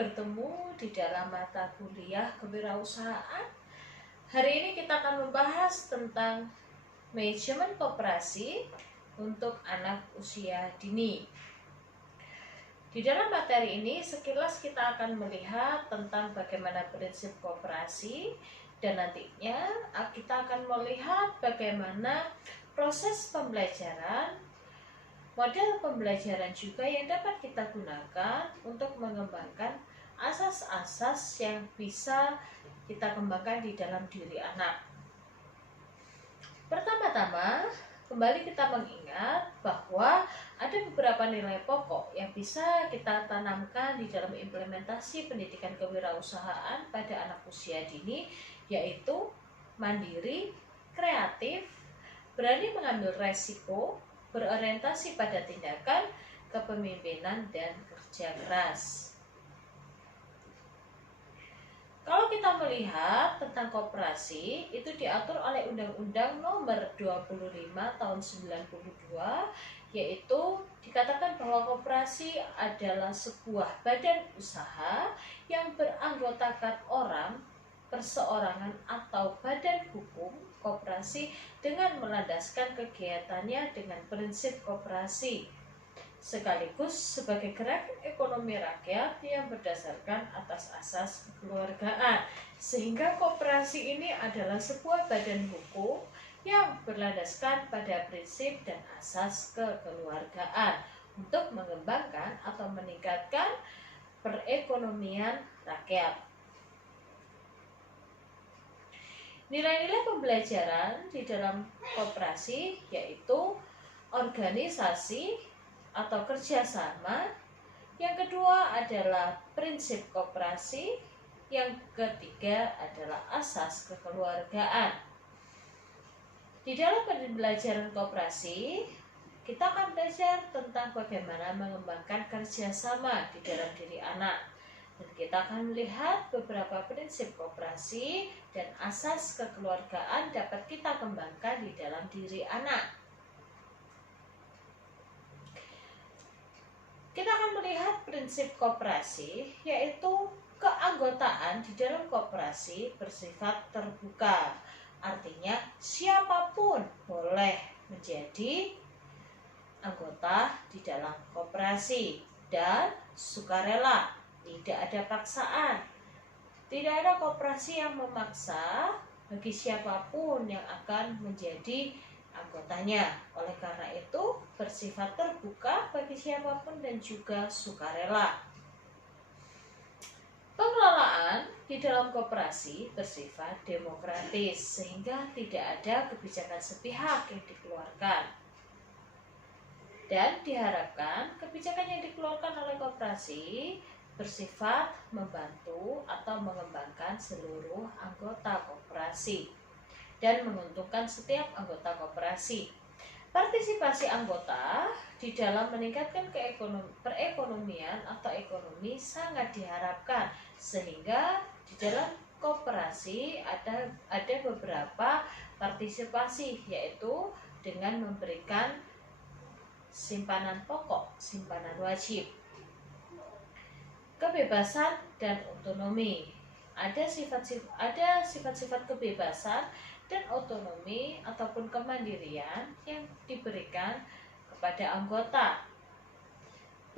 bertemu di dalam mata kuliah kewirausahaan. Hari ini kita akan membahas tentang manajemen koperasi untuk anak usia dini. Di dalam materi ini sekilas kita akan melihat tentang bagaimana prinsip koperasi dan nantinya kita akan melihat bagaimana proses pembelajaran, model pembelajaran juga yang dapat kita gunakan untuk mengembangkan asas-asas yang bisa kita kembangkan di dalam diri anak. Pertama-tama, kembali kita mengingat bahwa ada beberapa nilai pokok yang bisa kita tanamkan di dalam implementasi pendidikan kewirausahaan pada anak usia dini, yaitu mandiri, kreatif, berani mengambil resiko, berorientasi pada tindakan, kepemimpinan, dan kerja keras. Kalau kita melihat tentang koperasi, itu diatur oleh Undang-Undang Nomor 25 Tahun 92, yaitu dikatakan bahwa koperasi adalah sebuah badan usaha yang beranggotakan orang, perseorangan atau badan hukum koperasi dengan melandaskan kegiatannya dengan prinsip koperasi sekaligus sebagai gerakan ekonomi rakyat yang berdasarkan atas asas kekeluargaan, sehingga koperasi ini adalah sebuah badan hukum yang berlandaskan pada prinsip dan asas kekeluargaan untuk mengembangkan atau meningkatkan perekonomian rakyat. Nilai-nilai pembelajaran di dalam koperasi yaitu organisasi atau kerjasama. Yang kedua adalah prinsip koperasi. Yang ketiga adalah asas kekeluargaan. Di dalam pembelajaran koperasi, kita akan belajar tentang bagaimana mengembangkan kerjasama di dalam diri anak. Dan kita akan melihat beberapa prinsip koperasi dan asas kekeluargaan dapat kita kembangkan di dalam diri anak. Kita akan melihat prinsip koperasi, yaitu keanggotaan di dalam koperasi bersifat terbuka. Artinya siapapun boleh menjadi anggota di dalam koperasi dan sukarela. Tidak ada paksaan. Tidak ada koperasi yang memaksa bagi siapapun yang akan menjadi anggotanya. Oleh karena itu, bersifat terbuka bagi siapapun dan juga sukarela. Pengelolaan di dalam koperasi bersifat demokratis, sehingga tidak ada kebijakan sepihak yang dikeluarkan. Dan diharapkan kebijakan yang dikeluarkan oleh koperasi bersifat membantu atau mengembangkan seluruh anggota koperasi dan menguntungkan setiap anggota koperasi. Partisipasi anggota di dalam meningkatkan perekonomian atau ekonomi sangat diharapkan, sehingga di dalam koperasi ada beberapa partisipasi, yaitu dengan memberikan simpanan pokok, simpanan wajib, kebebasan dan otonomi. Ada sifat-sifat kebebasan dan otonomi ataupun kemandirian yang diberikan kepada anggota.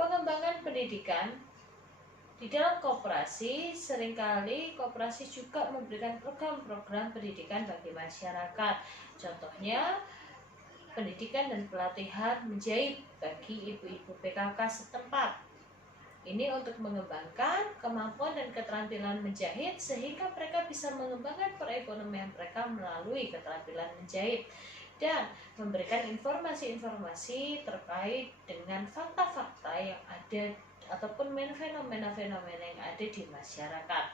Pengembangan pendidikan di dalam koperasi, seringkali koperasi juga memberikan program-program pendidikan bagi masyarakat. Contohnya pendidikan dan pelatihan menjahit bagi ibu-ibu PKK setempat. Ini untuk mengembangkan kemampuan dan keterampilan menjahit, sehingga mereka bisa mengembangkan perekonomian mereka melalui keterampilan menjahit dan memberikan informasi-informasi terkait dengan fakta-fakta yang ada ataupun fenomena-fenomena yang ada di masyarakat.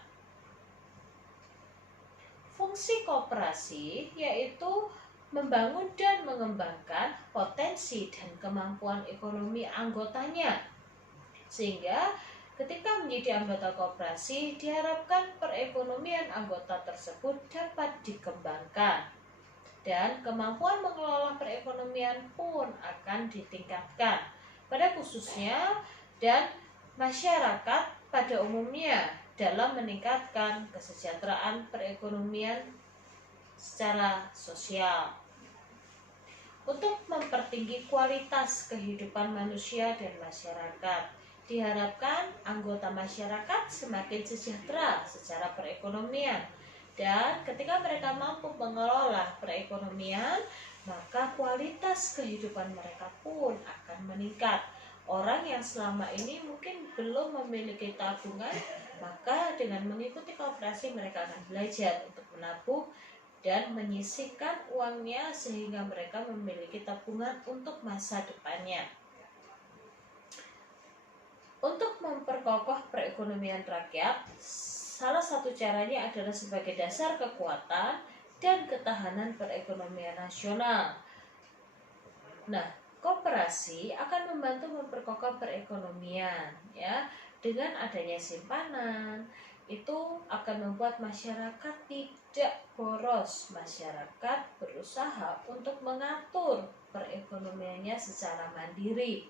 Fungsi koperasi yaitu membangun dan mengembangkan potensi dan kemampuan ekonomi anggotanya, sehingga ketika menjadi anggota koperasi diharapkan perekonomian anggota tersebut dapat dikembangkan dan kemampuan mengelola perekonomian pun akan ditingkatkan pada khususnya, dan masyarakat pada umumnya dalam meningkatkan kesejahteraan perekonomian secara sosial. Untuk mempertinggi kualitas kehidupan manusia dan masyarakat, diharapkan anggota masyarakat semakin sejahtera secara perekonomian. Dan ketika mereka mampu mengelola perekonomian, maka kualitas kehidupan mereka pun akan meningkat. Orang yang selama ini mungkin belum memiliki tabungan, maka dengan mengikuti koperasi mereka akan belajar untuk menabung dan menyisihkan uangnya sehingga mereka memiliki tabungan untuk masa depannya. Untuk memperkokoh perekonomian rakyat, salah satu caranya adalah sebagai dasar kekuatan dan ketahanan perekonomian nasional. Nah, koperasi akan membantu memperkokoh perekonomian, ya. Dengan adanya simpanan, itu akan membuat masyarakat tidak boros. Masyarakat berusaha untuk mengatur perekonomiannya secara mandiri.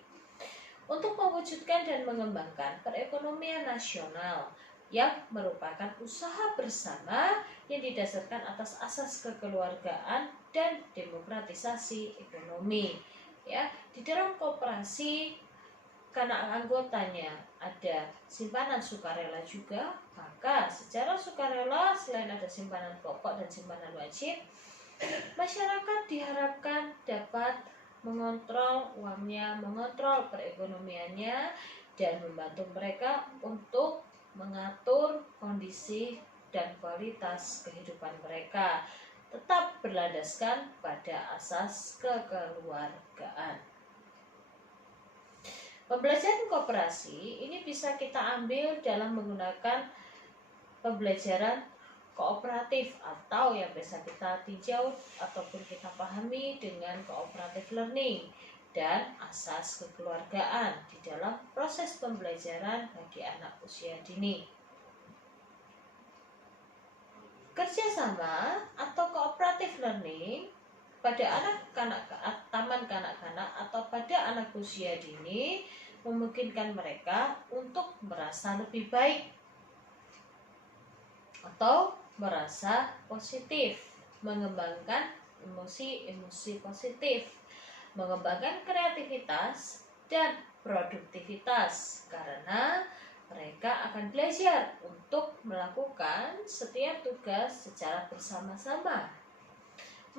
Untuk mewujudkan dan mengembangkan perekonomian nasional yang merupakan usaha bersama yang didasarkan atas asas kekeluargaan dan demokratisasi ekonomi. Ya, di dalam koperasi karena anggotanya ada simpanan sukarela juga, maka secara sukarela selain ada simpanan pokok dan simpanan wajib, masyarakat diharapkan dapat mengontrol uangnya, mengontrol perekonomiannya, dan membantu mereka untuk mengatur kondisi dan kualitas kehidupan mereka, tetap berlandaskan pada asas kekeluargaan. Pembelajaran koperasi ini bisa kita ambil dalam menggunakan pembelajaran kooperatif atau yang bisa kita tinjau ataupun kita pahami dengan cooperative learning dan asas kekeluargaan di dalam proses pembelajaran bagi anak usia dini. Kerjasama atau cooperative learning pada taman kanak-kanak atau pada anak usia dini memungkinkan mereka untuk merasa lebih baik atau merasa positif, mengembangkan emosi-emosi positif, mengembangkan kreativitas dan produktivitas karena mereka akan belajar untuk melakukan setiap tugas secara bersama-sama,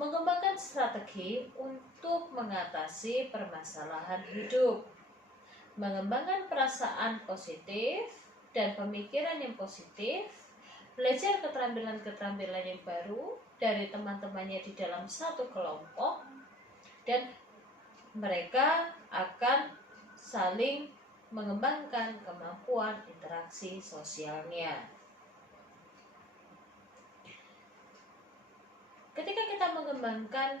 mengembangkan strategi untuk mengatasi permasalahan hidup, mengembangkan perasaan positif dan pemikiran yang positif, belajar keterampilan-keterampilan yang baru dari teman-temannya di dalam satu kelompok, dan mereka akan saling mengembangkan kemampuan interaksi sosialnya. Ketika kita mengembangkan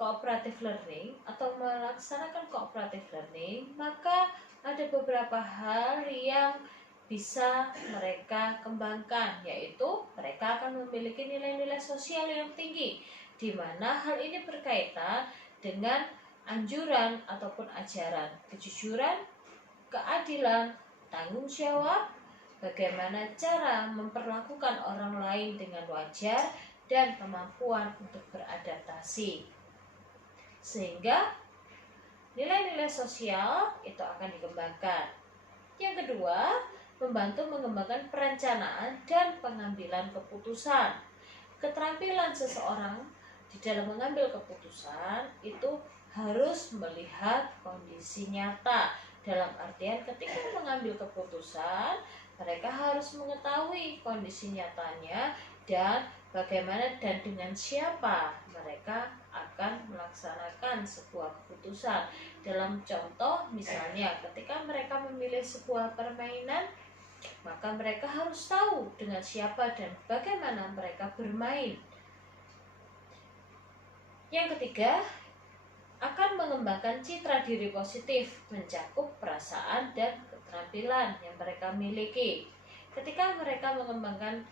cooperative learning atau melaksanakan cooperative learning, maka ada beberapa hal yang bisa mereka kembangkan, yaitu mereka akan memiliki nilai-nilai sosial yang tinggi, di mana hal ini berkaitan dengan anjuran ataupun ajaran kejujuran, keadilan, tanggung jawab, bagaimana cara memperlakukan orang lain dengan wajar, dan kemampuan untuk beradaptasi. Sehingga nilai-nilai sosial itu akan dikembangkan. Yang kedua, membantu mengembangkan perencanaan dan pengambilan keputusan. Keterampilan seseorang di dalam mengambil keputusan itu harus melihat kondisi nyata. Dalam artian ketika mengambil keputusan, mereka harus mengetahui kondisi nyatanya dan bagaimana dan dengan siapa mereka akan melaksanakan sebuah keputusan. Dalam contoh misalnya ketika mereka memilih sebuah permainan, maka mereka harus tahu dengan siapa dan bagaimana mereka bermain. Yang ketiga, akan mengembangkan citra diri positif, mencakup perasaan dan keterampilan yang mereka miliki. Ketika mereka mengembangkan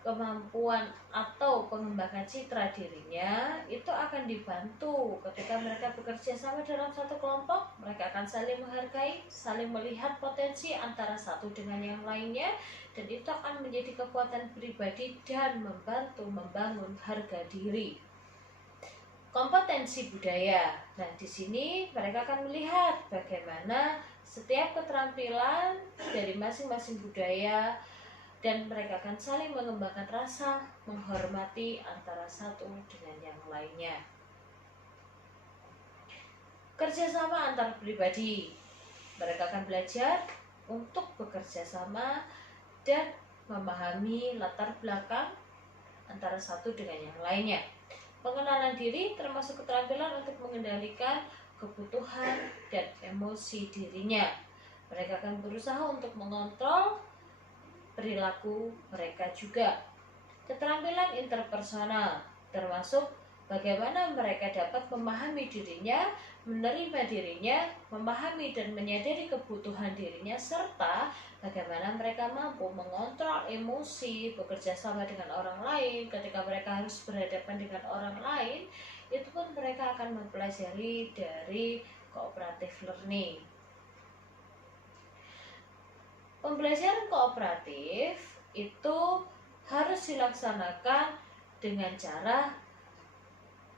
kemampuan atau pengembangan citra dirinya itu akan dibantu ketika mereka bekerja sama dalam satu kelompok. Mereka akan saling menghargai, saling melihat potensi antara satu dengan yang lainnya, dan itu akan menjadi kekuatan pribadi dan membantu membangun harga diri. Kompetensi budaya. Nah, di sini mereka akan melihat bagaimana setiap keterampilan dari masing-masing budaya, dan mereka akan saling mengembangkan rasa menghormati antara satu dengan yang lainnya. Kerjasama antar pribadi. Mereka akan belajar untuk bekerja sama dan memahami latar belakang antara satu dengan yang lainnya. Pengenalan diri termasuk keterampilan untuk mengendalikan kebutuhan dan emosi dirinya. Mereka akan berusaha untuk mengontrol perilaku mereka juga. Keterampilan interpersonal termasuk bagaimana mereka dapat memahami dirinya, menerima dirinya, memahami dan menyadari kebutuhan dirinya, serta bagaimana mereka mampu mengontrol emosi, bekerja sama dengan orang lain. Ketika mereka harus berhadapan dengan orang lain, itu pun mereka akan mempelajari dari cooperative learning. Pembelajaran kooperatif itu harus dilaksanakan dengan cara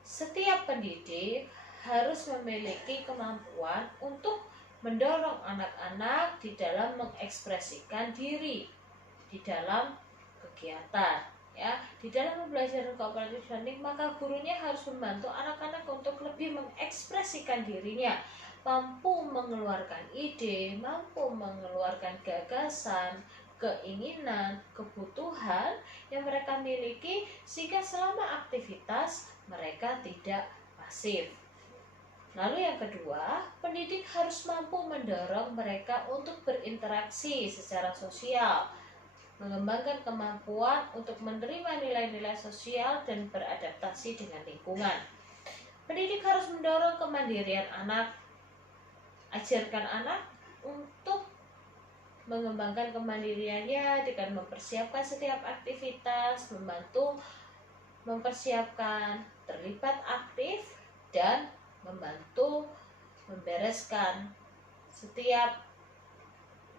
setiap pendidik harus memiliki kemampuan untuk mendorong anak-anak di dalam mengekspresikan diri di dalam kegiatan. Ya, di dalam pembelajaran cooperative learning, maka gurunya harus membantu anak-anak untuk lebih mengekspresikan dirinya, mampu mengeluarkan ide, mampu mengeluarkan gagasan, keinginan, kebutuhan yang mereka miliki, sehingga selama aktivitas mereka tidak pasif. Lalu yang kedua, pendidik harus mampu mendorong mereka untuk berinteraksi secara sosial, mengembangkan kemampuan untuk menerima nilai-nilai sosial dan beradaptasi dengan lingkungan. Pendidik harus mendorong kemandirian anak, ajarkan anak untuk mengembangkan kemandiriannya dengan mempersiapkan setiap aktivitas, membantu mempersiapkan, terlibat aktif, dan membantu membereskan setiap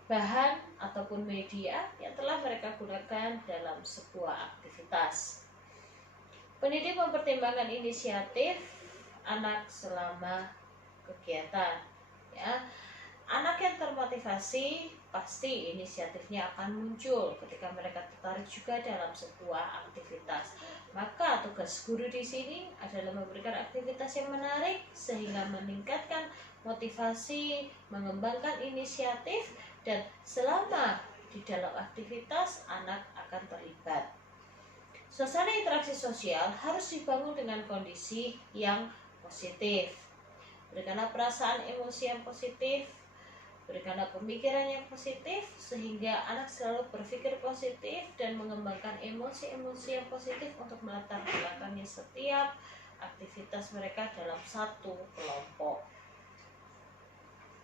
bahan ataupun media yang telah mereka gunakan dalam sebuah aktivitas. Pendidik mempertimbangkan inisiatif anak selama kegiatan. Ya, anak yang termotivasi pasti inisiatifnya akan muncul ketika mereka tertarik juga dalam sebuah aktivitas. Maka tugas guru di sini adalah memberikan aktivitas yang menarik sehingga meningkatkan motivasi, mengembangkan inisiatif, dan selama di dalam aktivitas anak akan terlibat. Suasana interaksi sosial harus dibangun dengan kondisi yang positif. Berikanlah perasaan emosi yang positif, berikanlah pemikiran yang positif, sehingga anak selalu berpikir positif dan mengembangkan emosi-emosi yang positif untuk melatar belakangi setiap aktivitas mereka dalam satu kelompok.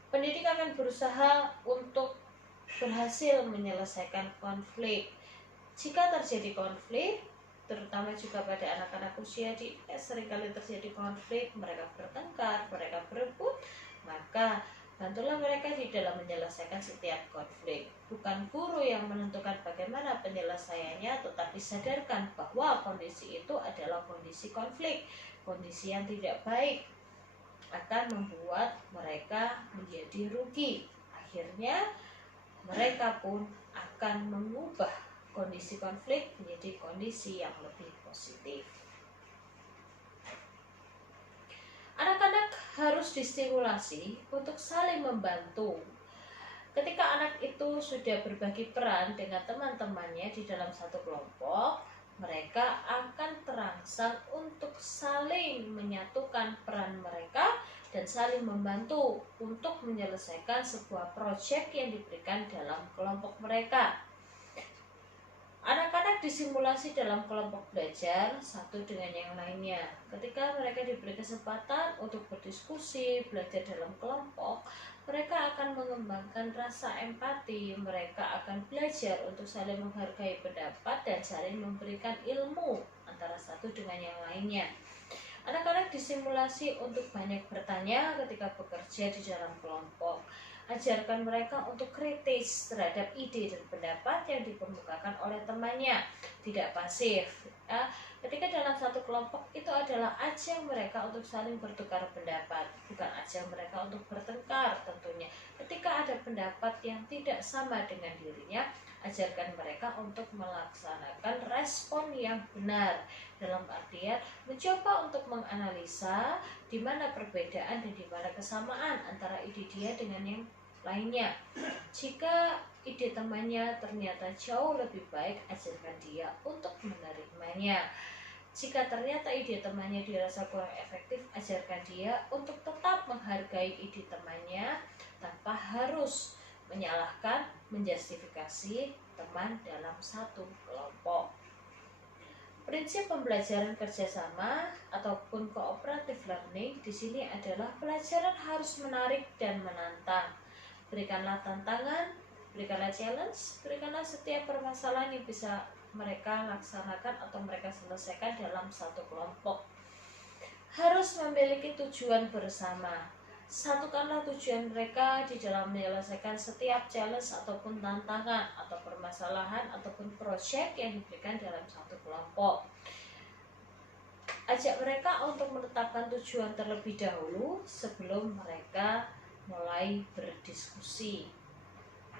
Pendidik akan berusaha untuk berhasil menyelesaikan konflik. Jika terjadi konflik, terutama juga pada anak-anak usia seringkali terjadi konflik, mereka bertengkar, mereka berebut, maka bantulah mereka di dalam menyelesaikan setiap konflik. Bukan guru yang menentukan bagaimana penyelesaiannya, tetapi sadarkan bahwa kondisi itu adalah kondisi konflik, kondisi yang tidak baik, akan membuat mereka menjadi rugi. Akhirnya mereka pun akan mengubah kondisi konflik menjadi kondisi yang lebih positif. Anak-anak harus distimulasi untuk saling membantu. Ketika anak itu sudah berbagi peran dengan teman-temannya di dalam satu kelompok, mereka akan terangsang untuk saling menyatukan peran mereka dan saling membantu untuk menyelesaikan sebuah proyek yang diberikan dalam kelompok mereka. Anak-anak Anak-anak disimulasi dalam kelompok belajar satu dengan yang lainnya. Ketika mereka diberi kesempatan untuk berdiskusi, belajar dalam kelompok, mereka akan mengembangkan rasa empati. Mereka akan belajar untuk saling menghargai pendapat dan saling memberikan ilmu antara satu dengan yang lainnya. Anak-anak disimulasi untuk banyak bertanya ketika bekerja di dalam kelompok. Ajarkan mereka untuk kritis terhadap ide dan pendapat yang dikemukakan oleh temannya, tidak pasif. Ya, ketika dalam satu kelompok itu adalah ajang mereka untuk saling bertukar pendapat, bukan ajang mereka untuk bertengkar tentunya. Ketika ada pendapat yang tidak sama dengan dirinya, ajarkan mereka untuk melaksanakan respon yang benar, dalam artian mencoba untuk menganalisa di mana perbedaan dan di mana kesamaan antara ide dia dengan yang lainnya. Jika ide temannya ternyata jauh lebih baik, ajarkan dia untuk menerimanya. Jika ternyata ide temannya dirasa kurang efektif, ajarkan dia untuk tetap menghargai ide temannya tanpa harus menyalahkan, menjustifikasi teman dalam satu kelompok. Prinsip pembelajaran kerjasama ataupun cooperative learning di sini adalah pelajaran harus menarik dan menantang. Berikanlah tantangan, berikanlah challenge, berikanlah setiap permasalahan yang bisa mereka laksanakan atau mereka selesaikan dalam satu kelompok. Harus memiliki tujuan bersama. Satukanlah tujuan mereka di dalam menyelesaikan setiap challenge ataupun tantangan atau permasalahan ataupun proyek yang diberikan dalam satu kelompok. Ajak mereka untuk menetapkan tujuan terlebih dahulu sebelum mereka mulai berdiskusi,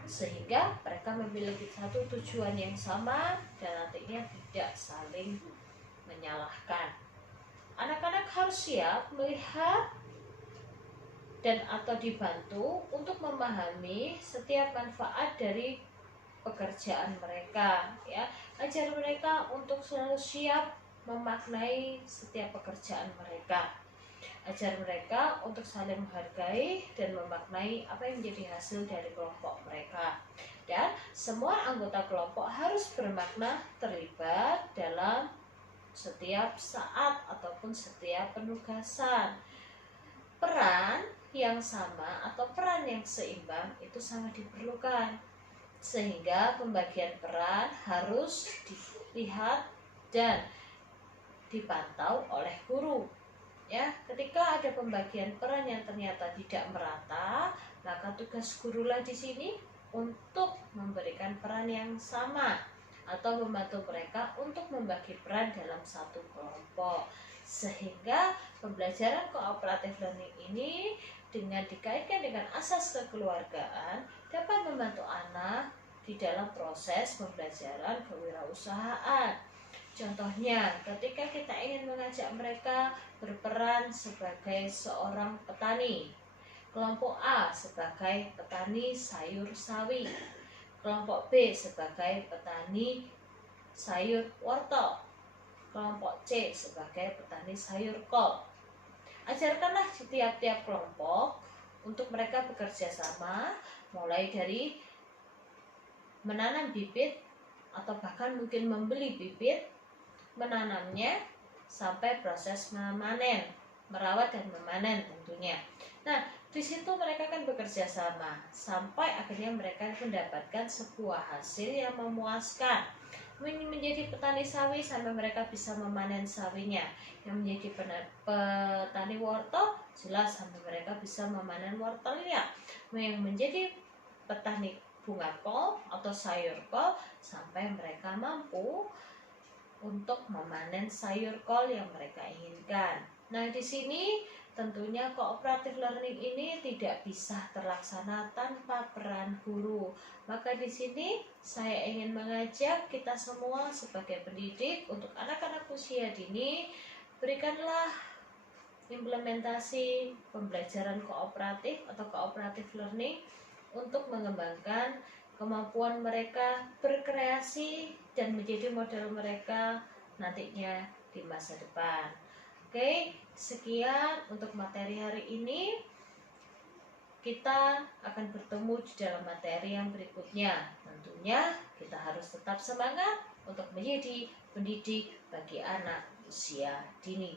sehingga mereka memiliki satu tujuan yang sama dan nantinya tidak saling menyalahkan. Anak-anak harus siap melihat dan atau dibantu untuk memahami setiap manfaat dari pekerjaan mereka, ya. Ajar mereka untuk selalu siap memaknai setiap pekerjaan mereka. Ajar mereka untuk saling menghargai dan memaknai apa yang menjadi hasil dari kelompok mereka. Dan semua anggota kelompok harus bermakna terlibat dalam setiap saat ataupun setiap penugasan. Peran yang sama atau peran yang seimbang itu sangat diperlukan, sehingga pembagian peran harus dilihat dan dipantau oleh guru. Ya, ketika ada pembagian peran yang ternyata tidak merata, maka tugas gurulah di sini untuk memberikan peran yang sama atau membantu mereka untuk membagi peran dalam satu kelompok, sehingga pembelajaran cooperative learning ini dengan dikaitkan dengan asas kekeluargaan dapat membantu anak di dalam proses pembelajaran kewirausahaan. Contohnya, ketika kita ingin mengajak mereka berperan sebagai seorang petani, kelompok A sebagai petani sayur sawi, kelompok B sebagai petani sayur wortel, kelompok C sebagai petani sayur kol. Ajarkanlah di tiap-tiap kelompok untuk mereka bekerja sama, mulai dari menanam bibit atau bahkan mungkin membeli bibit, menanamnya sampai proses memanen, merawat dan memanen tentunya. Nah, di situ mereka akan bekerja sama sampai akhirnya mereka mendapatkan sebuah hasil yang memuaskan. Menjadi petani sawi sampai mereka bisa memanen sawinya. Yang menjadi petani wortel jelas sampai mereka bisa memanen wortelnya. Yang menjadi petani bunga kol atau sayur kol sampai mereka mampu untuk memanen sayur kol yang mereka inginkan. Nah, di sini tentunya cooperative learning ini tidak bisa terlaksana tanpa peran guru. Maka di sini saya ingin mengajak kita semua sebagai pendidik untuk anak-anak usia dini, berikanlah implementasi pembelajaran kooperatif atau cooperative learning untuk mengembangkan kemampuan mereka berkreasi dan menjadi model mereka nantinya di masa depan. Oke, sekian untuk materi hari ini. Kita akan bertemu di dalam materi yang berikutnya tentunya. tentunya kita harus tetap semangat untuk menjadi pendidik bagi anak usia dini.